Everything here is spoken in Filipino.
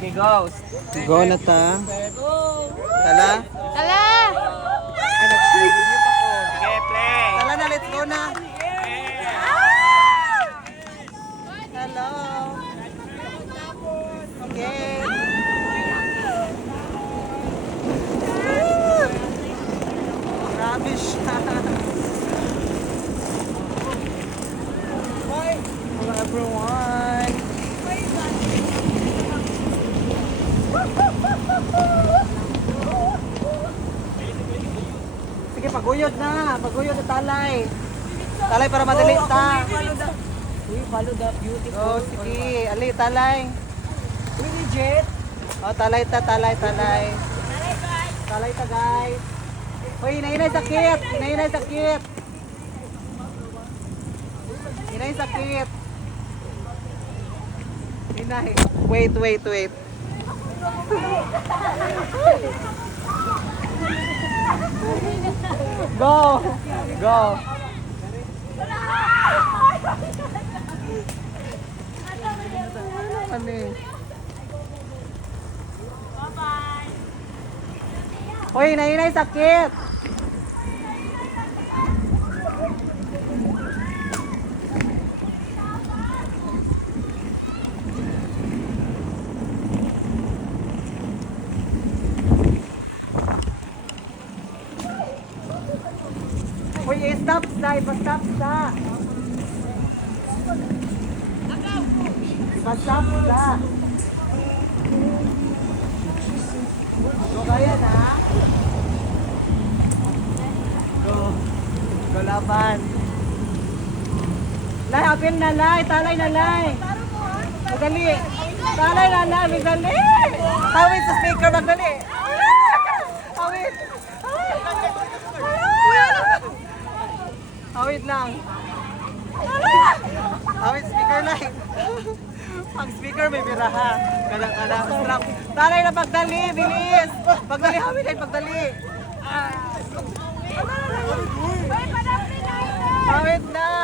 Sige, ghost. Go na ta. Tala? Tala! Sige, play. Tala na, let's go na. Hello. Okay. Grabe siya. Hello everyone. Sige, paguyod na. Paguyod na talay. Talay para madali ta. Uy, follow the beautiful. Oh, sige. Ali, talay. Uy, legit. Oh, talay ta, talay, talay. Talay ta, guys. Uy, inay sakit. Inay sakit. Inay sakit. Inay. Wait, wait, wait. Go. Go. Ano eh? Hoy, inay sakit. Hoy, stop sa, ipa-stop sa. Ipa-stop sa. Go kaya na. Go. Go laban. Lay, apil na lay. Talay na lay. Madali. Talay na lay. Madali. Hawit sa speaker. Madali. Hawit. Hawit lang. Hawit speaker lang. Pag speaker may biraha. Kadang-kadang strap. Talay na pagdali. Bilis. Pagdali. Hawit ay pagdali. Hawit na.